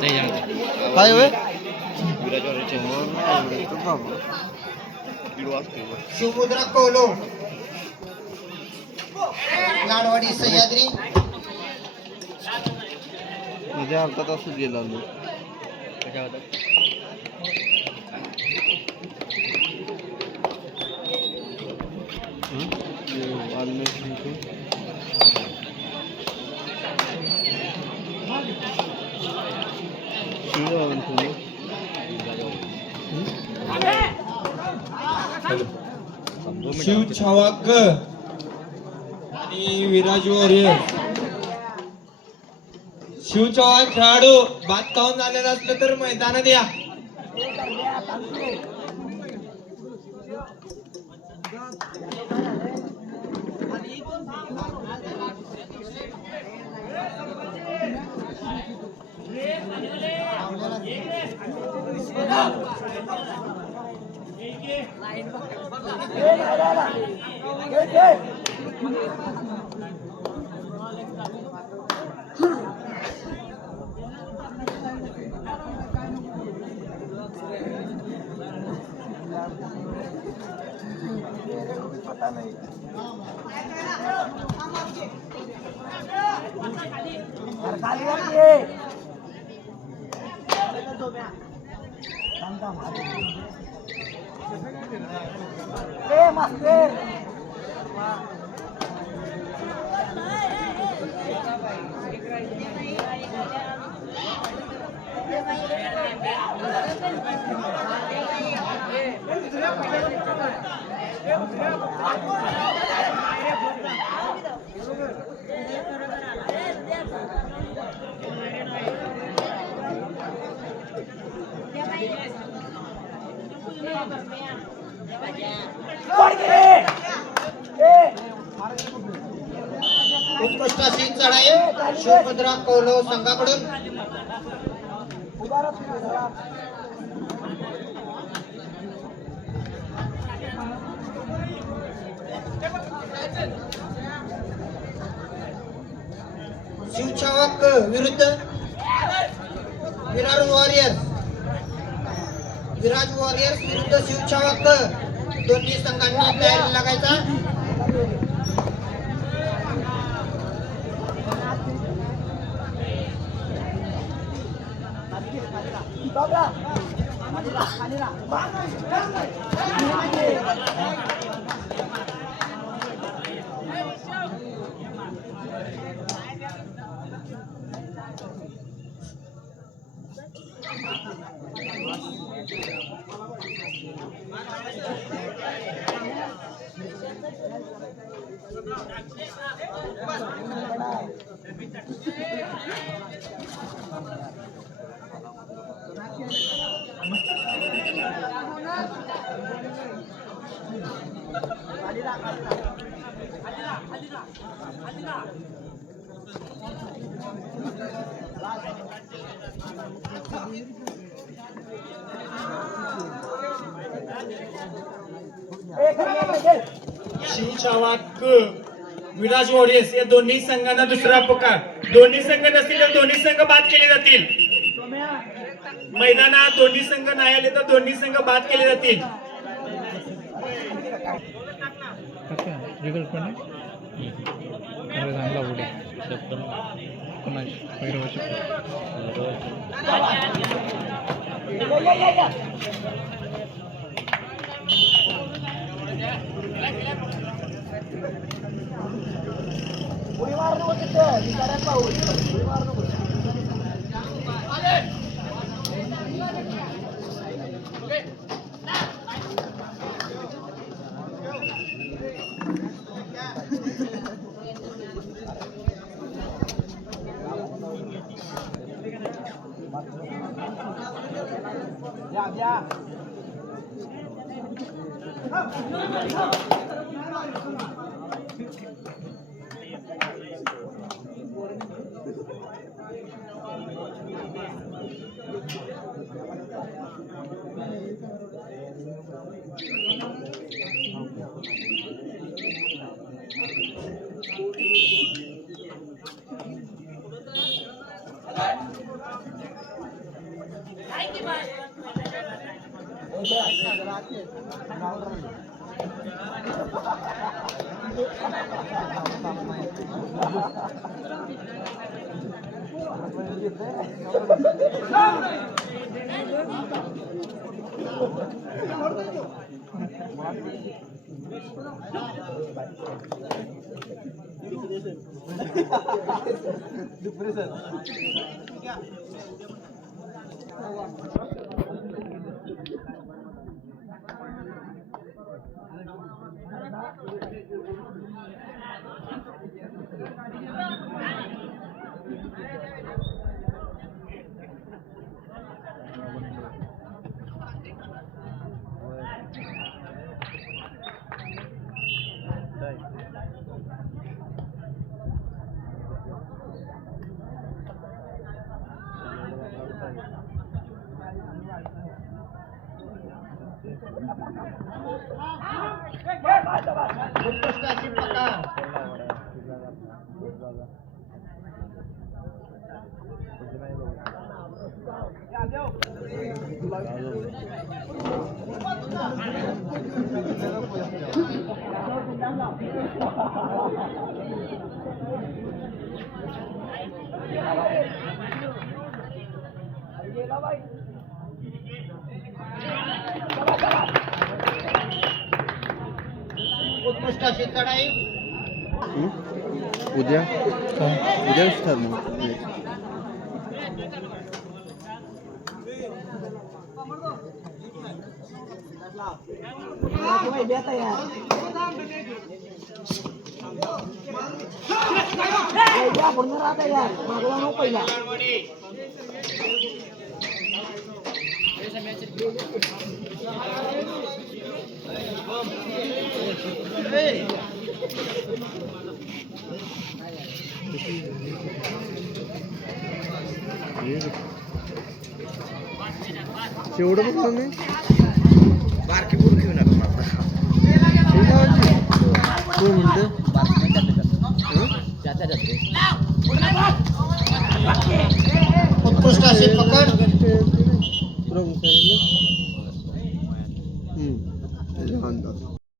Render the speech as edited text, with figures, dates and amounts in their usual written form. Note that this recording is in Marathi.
काय होय सुमुद्रा कोलो लाडवाडी सह्याद्री म्हणजे अर्धा तासच गेला शिव छावाक आणि विराज वॉरियर. शिव चव्हाण खेळाडू भात खाऊन झालेला असलं तर मैदानात या. उत्कृष्ट अशी चढाई शिवभद्रा कौलव संघाकडून. शिवछावक विरुद्ध विराज वॉरियर्स. विराज वॉरियर्स विरुद्ध शिवछावक. दोन्ही संघांना तयारी लागायचा. शिवछावक विराज वॉरियर्स या दोन्ही संघांना दुसरा पुकार. दोन्ही संघ नसतील तर दोन्ही संघ बाद केले जातील. मैदानात दोन्ही संघ नाही आले तर दोन्ही संघ बाद केले जातील. उत्कृष्ट अशी पकड. उत्कृष्ट अशी चढाई. उद्या उद्या ठरणार शेवढं बघतो मी बारकी पूर घेऊन आलो कोण म्हणतं उत्कृष्ट अशी पकड. तुला